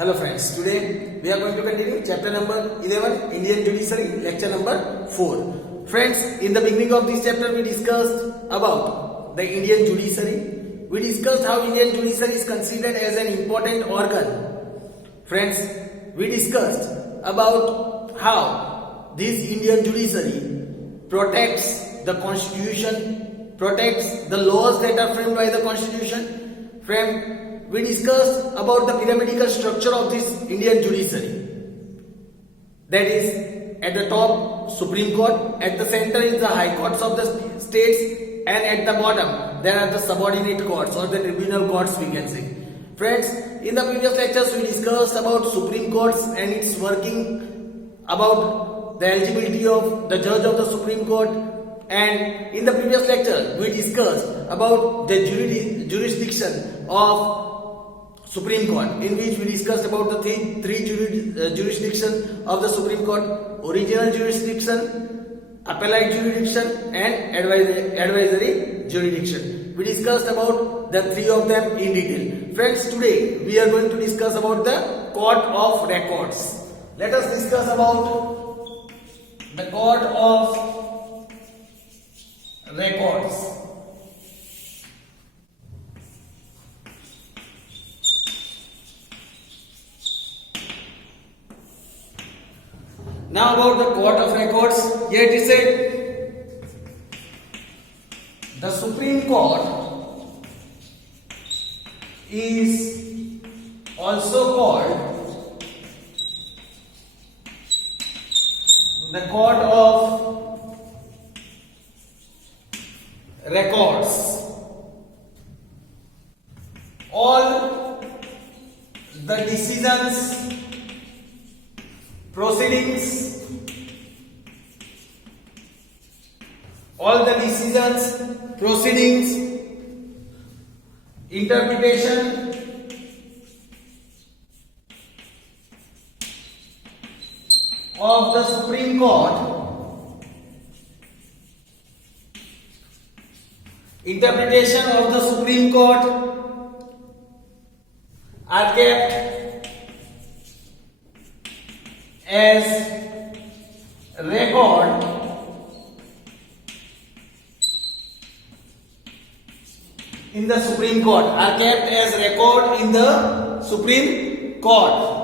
Hello friends, today we are going to continue chapter number 11, Indian Judiciary, lecture number 4. Friends, in the beginning of this chapter we discussed about the Indian Judiciary. We discussed how Indian Judiciary is considered as an important organ. Friends, we discussed about how this Indian Judiciary protects the Constitution, protects the laws that are framed by the Constitution. Friends, we discussed about the pyramidal structure of this Indian Judiciary. That is, at the top, Supreme Court, at the center is the High Courts of the states, and at the bottom, there are the subordinate courts or the tribunal courts, we can say. Friends, in the previous lectures, we discussed about Supreme Courts and its working, about the eligibility of the judge of the Supreme Court, and in the previous lecture, we discussed about the jurisdiction of Supreme Court, in which we discussed about the three jurisdiction of the Supreme Court: original jurisdiction, appellate jurisdiction, and advisory jurisdiction. We discussed about the three of them in detail. Friends, today we are going to discuss about the Court of Records. Let us discuss about the Court of Records. Now about the Court of Records, here it is said, the Supreme Court is also called the Court of Records. All the decisions, proceedings, all the decisions, proceedings, interpretation, of the Supreme Court, interpretation of the Supreme Court are kept as record in the Supreme Court, are kept as record in the Supreme Court.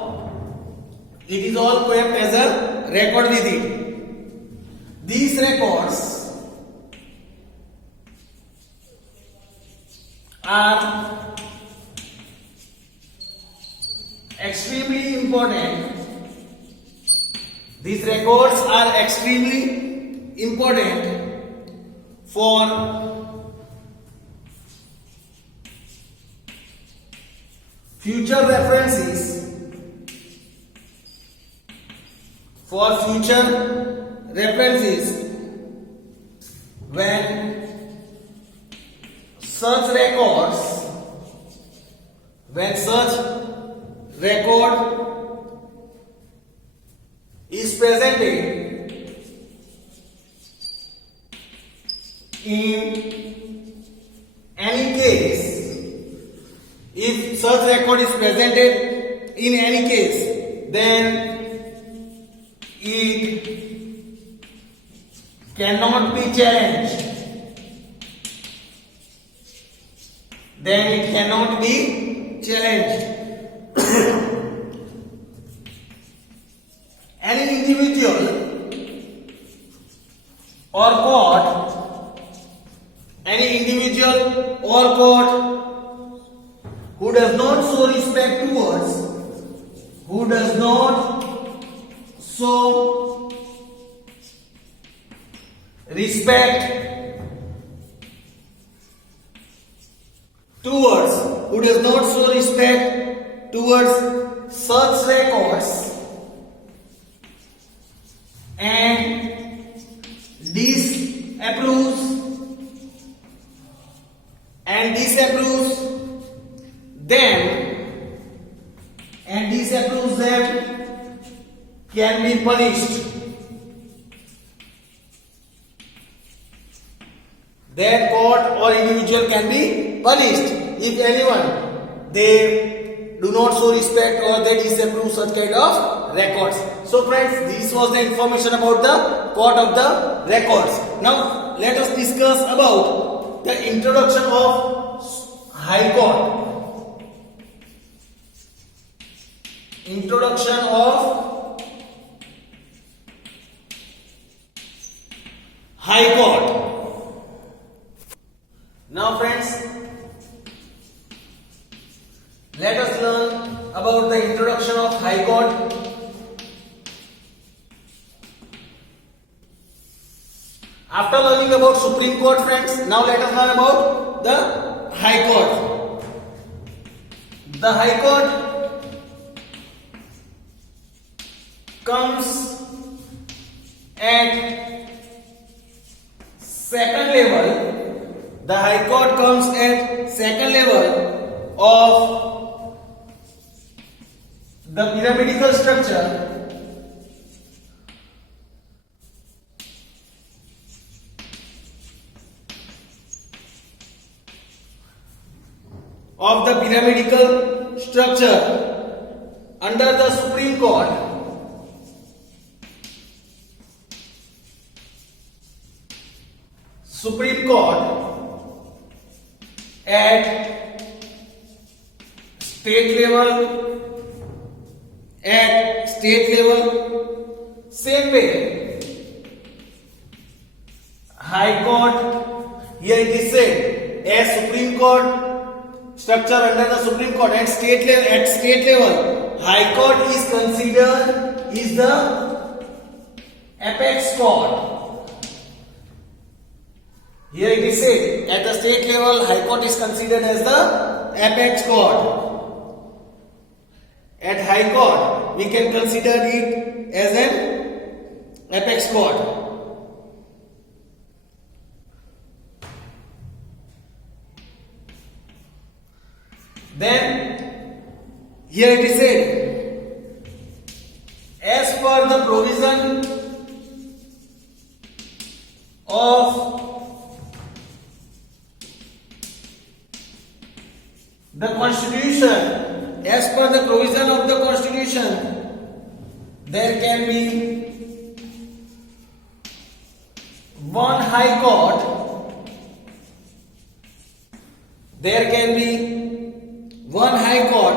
It is all kept as a record with it. These records are extremely important. These records are extremely important for future references, when such record is presented in any case. If such record is presented in any case, then it cannot be challenged. Any individual or court who does not show respect towards such records and disapproves them can be punished. That court or individual can be punished if anyone they do not show respect or they disapprove such kind of records. So friends, this was the information about the court of the records. Now let us discuss about the introduction of High Court. Introduction of High Court. Now friends, let us learn about the introduction of High Court. After learning about Supreme Court, friends, now let us learn about the High Court. The High Court comes at second level. The High Court comes at second level of the pyramidal structure under the Supreme Court. Supreme Court at state level, same way High Court, here it is said as Supreme Court structure under the Supreme Court at state level, High Court is considered is the apex court. Here it is said at the state level, High Court is considered as the apex court. At High Court, we can consider it as an apex court. Then, here it is said, as per the provision of the Constitution, as per the provision of the Constitution, there can be one High Court. There can be one High Court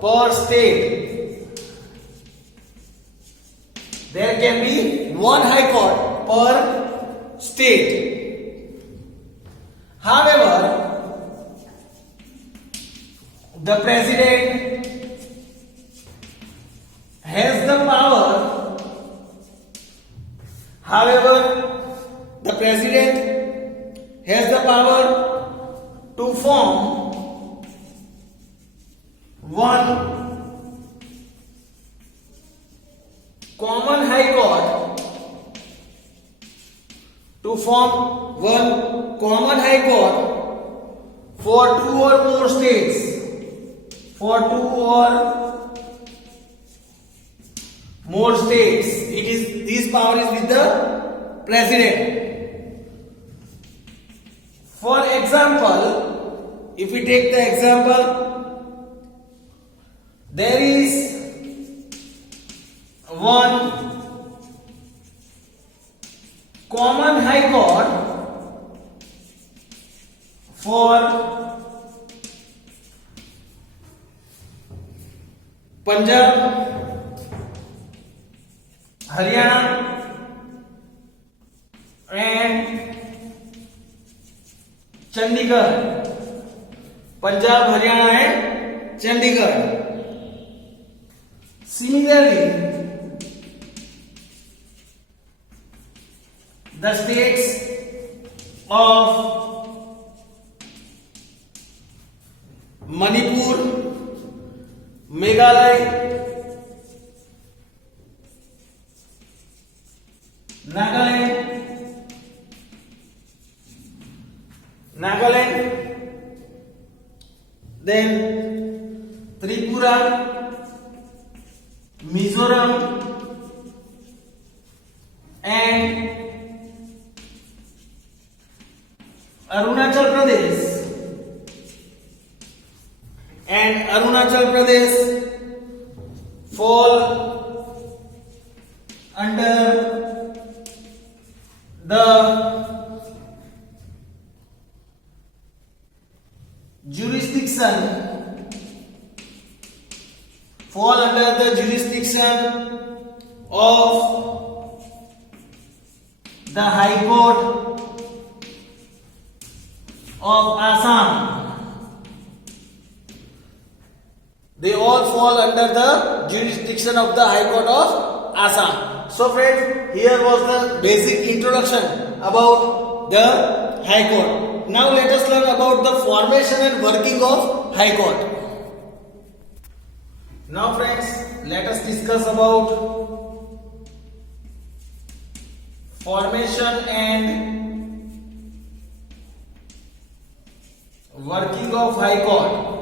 per state. There can be one High Court per state. However, the President has the power. The President has the power to form one common High Court, for two or more states. This power is with the President. For example, if we take the example, there is one common High Court for Punjab, Haryana and Chandigarh. Punjab, Haryana and Chandigarh. Similarly, the states of Manipur, Meghalaya, Nagaland, then Tripura, Mizoram and Arunachal Pradesh and and Arunachal Pradesh fall under the jurisdiction of the High Court of Assam. They all fall under the jurisdiction of the High Court of Assam. So friends, here was the basic introduction about the High Court. Now let us learn about the formation and working of High Court. Now friends, let us discuss about formation and working of High Court.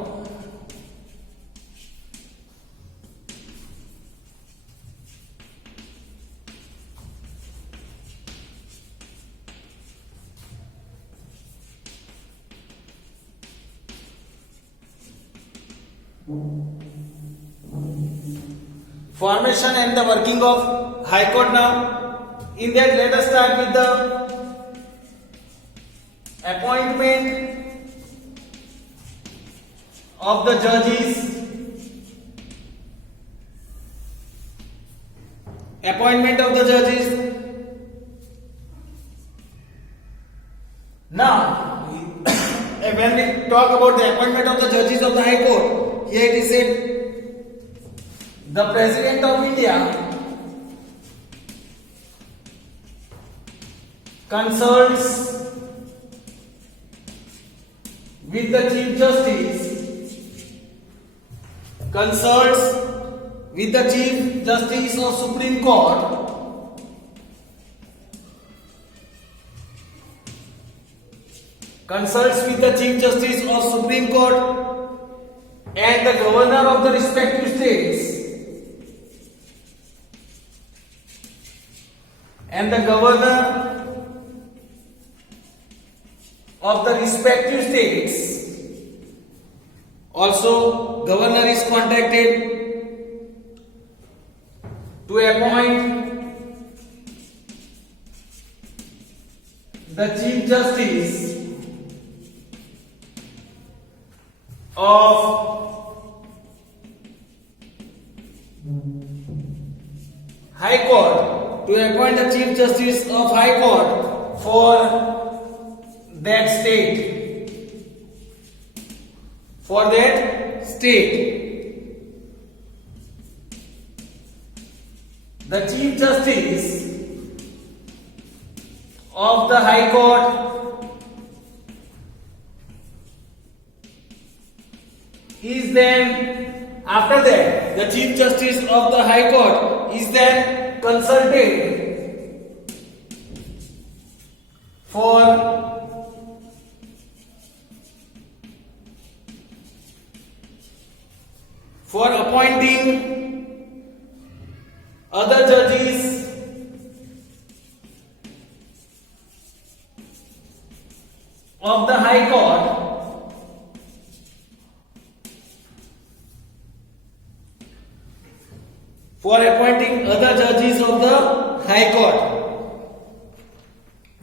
Formation and the working of High Court. Now, in that, let us start with the appointment of the judges. Appointment of the judges. Now, when we talk about the appointment of the judges of the High Court, here it is said, the President of India consults with the Chief Justice, of Supreme Court, and the governor of the respective states, also governor is contacted to appoint the Chief Justice of High Court, for that state. The Chief Justice of the High Court is then, after that, the Chief Justice of the High Court is then consulted for appointing other judges of the High Court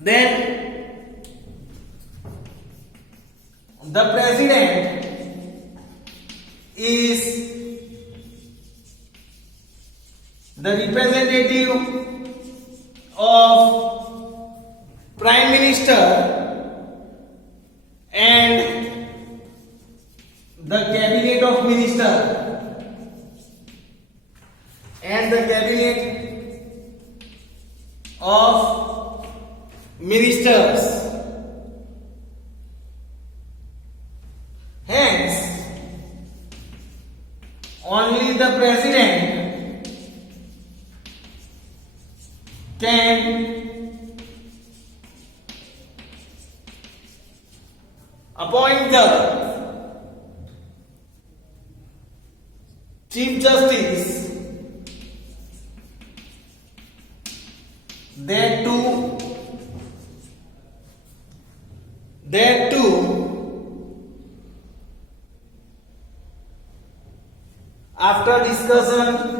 Then the President is the representative of Prime Minister and the Cabinet of Minister and the Cabinet of Ministers. Hence, only the President can appoint the Chief Justice, that too after discussion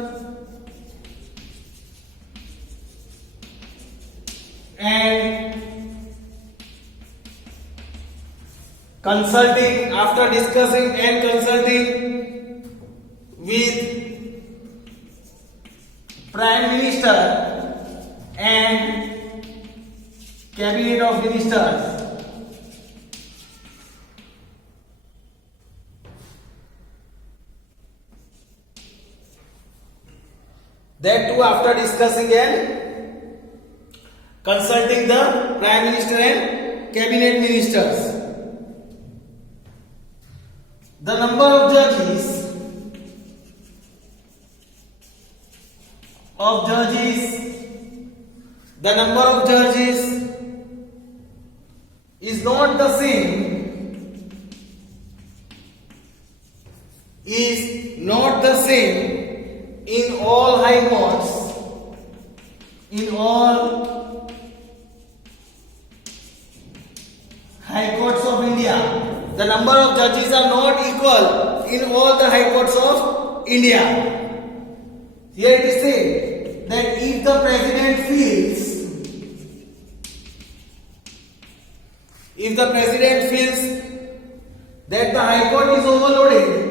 and consulting with Prime Minister and Cabinet of Ministers. That too after discussing and consulting the Prime Minister and Cabinet Ministers. The number of judges is not the same in all high courts of India. The number of judges are not equal in all the high courts of India. Here it is said that if the president feels that the high court is overloaded,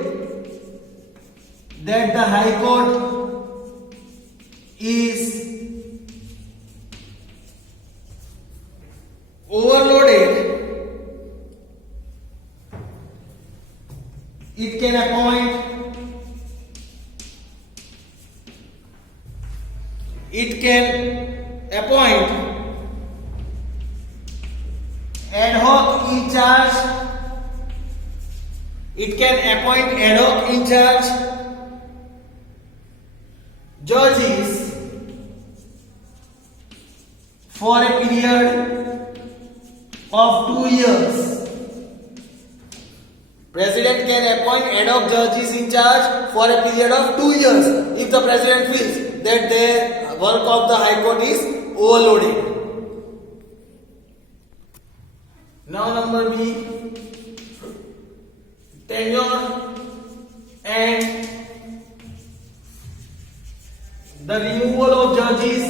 it can appoint ad hoc in charge judges for a period of 2 years. President can appoint ad hoc judges in charge for a period of 2 years if the president feels that their work of the High Court is overloaded. Now number B, tenure and the removal of judges.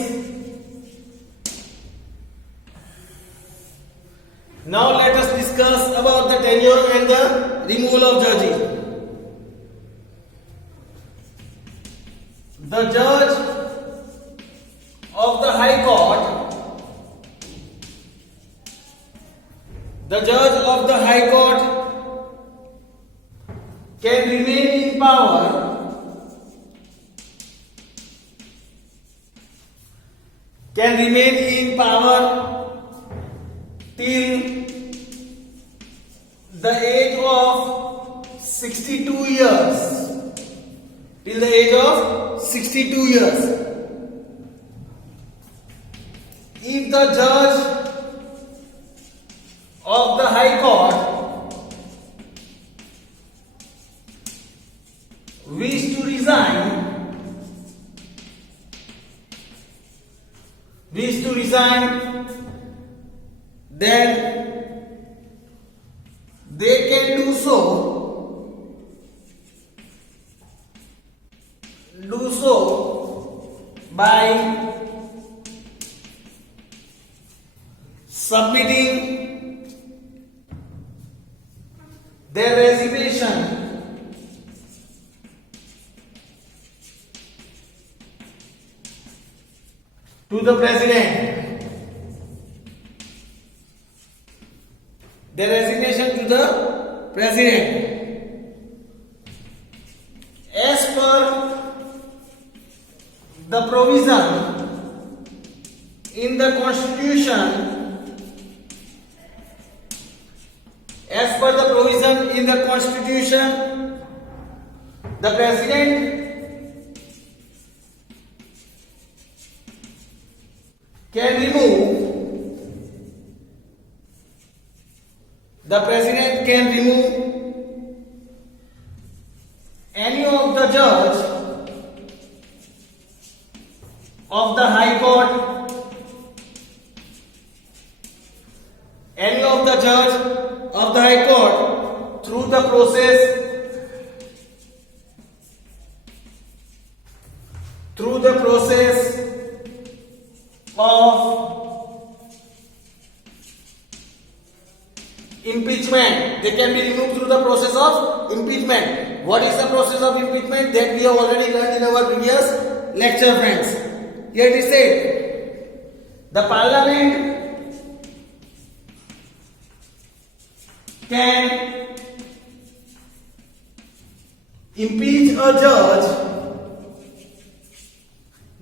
Now let us discuss about the tenure and the removal of judges. The judge of the High Court can remain in power till the age of 62 years. If the judge of the High Court wish to resign, then they can do so by submitting their resignation to the president. As per the provision in the Constitution, the president can remove any of the judge of the High Court, through the process of impeachment. They can be removed through the process of impeachment. What is the process of impeachment? That we have already learned in our previous lecture, friends. Here it is said, the parliament can impeach a judge.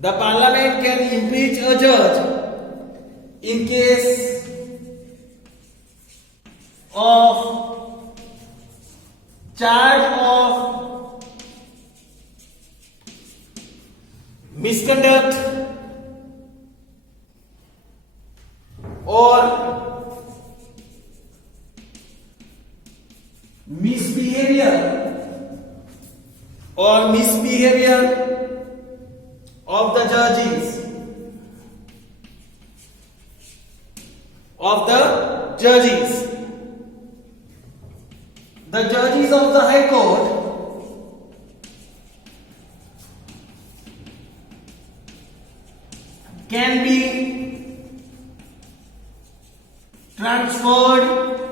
The parliament can impeach a judge in case of charge of misconduct or misbehavior of the judges. The judges of the High Court can be transferred.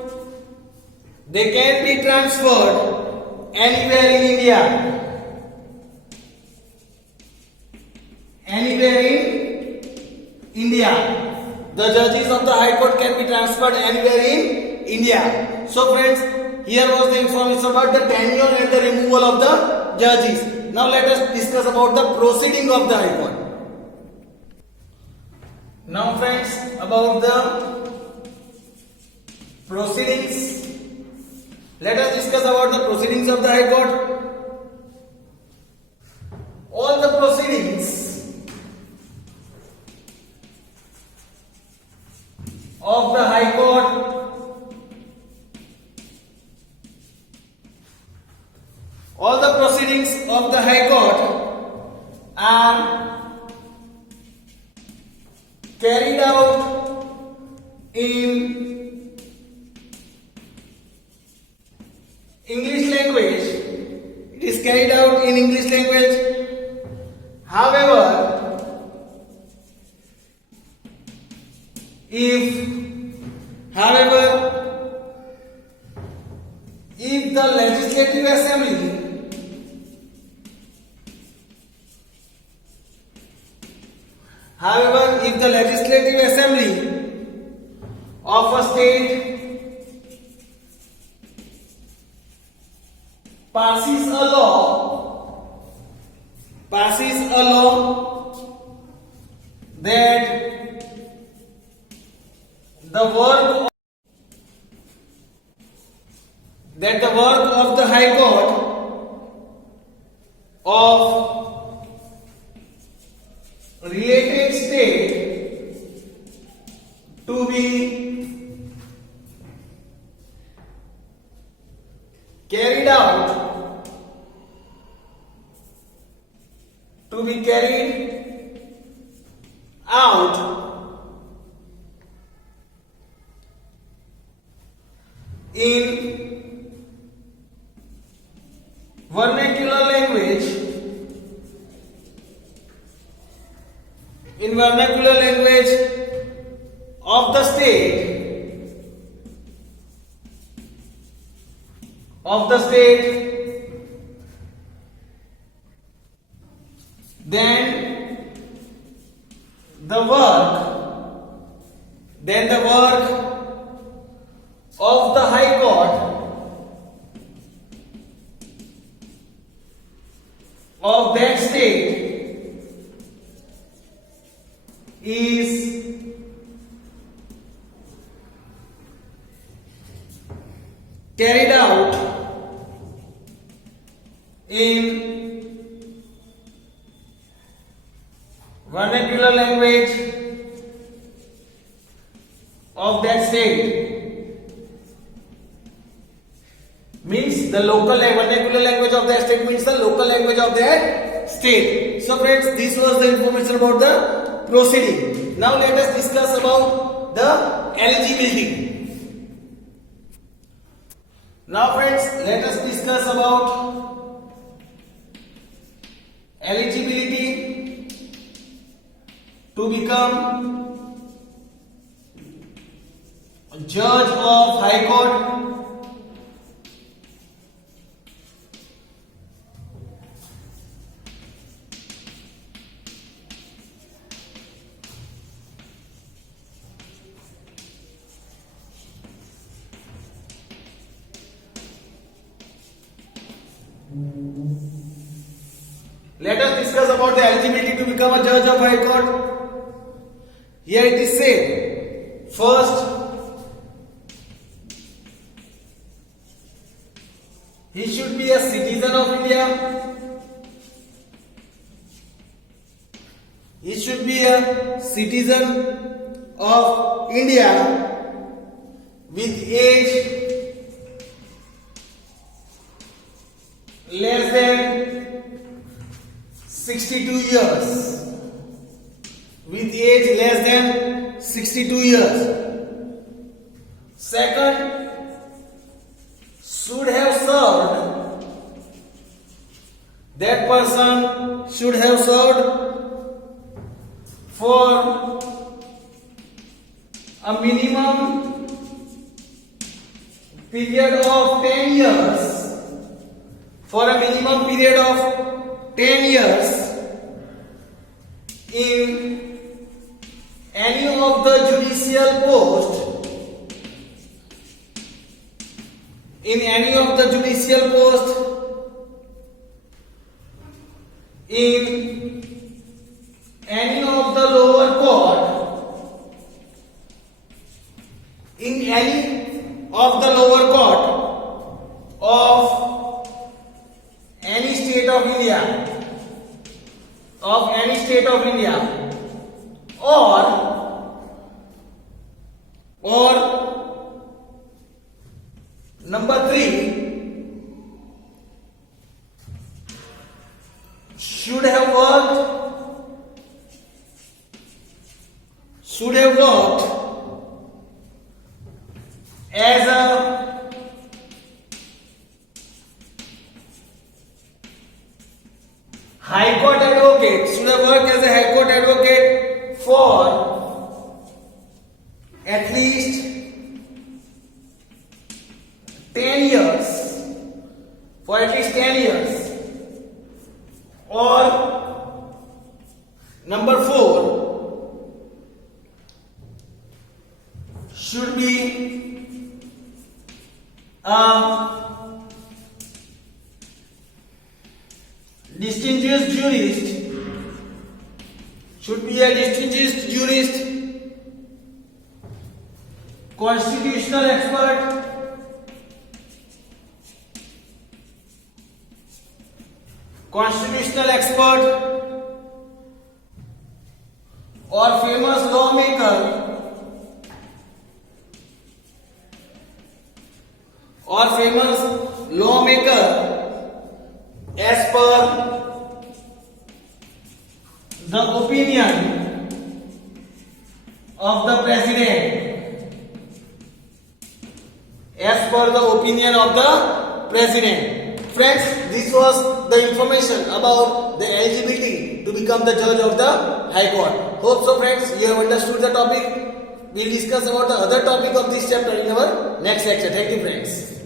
They can be transferred anywhere in India. Anywhere in India. The judges of the High Court can be transferred anywhere in India. So friends, here was the information about the tenure and the removal of the judges. Now let us discuss about the proceeding of the High Court. Now friends, about the proceedings. Let us discuss about the proceedings of the High Court. All the proceedings of the High Court are carried out in English language. It is carried out in English language. However, if the legislative assembly of a state passes a law that the work of the High Court of related state to be carried out in vernacular language of the state, then the work of the High Court of that state is carried out in vernacular language of that state. Means the local vernacular language of that state means the local language of that state. So friends, this was the information about the proceeding. Now let us discuss about the eligibility. Now friends, let us discuss about eligibility to become a judge of High Court. Let us discuss about the eligibility to become a judge of High Court. Here it is said, first, he should be a citizen of India. He should be a citizen of India with age less than 62 years. With age less than 62 years. Second, should have served. That person should have served for a minimum period of 10 years. For a minimum period of 10 years in any of the judicial post, in any of the judicial post, in any of the lower court, in any of the lower court of any state of India, or number 3, should have worked as a High Court advocate, should have worked as a High Court advocate for at least 10 years, or number 4, should be a distinguished jurist, constitutional expert, or famous lawmaker as per the opinion of the president. Friends, this was the information about the eligibility to become the judge of the High Court. Hope so friends, you have understood the topic. We will discuss about the other topic of this chapter in our next lecture. Thank you friends.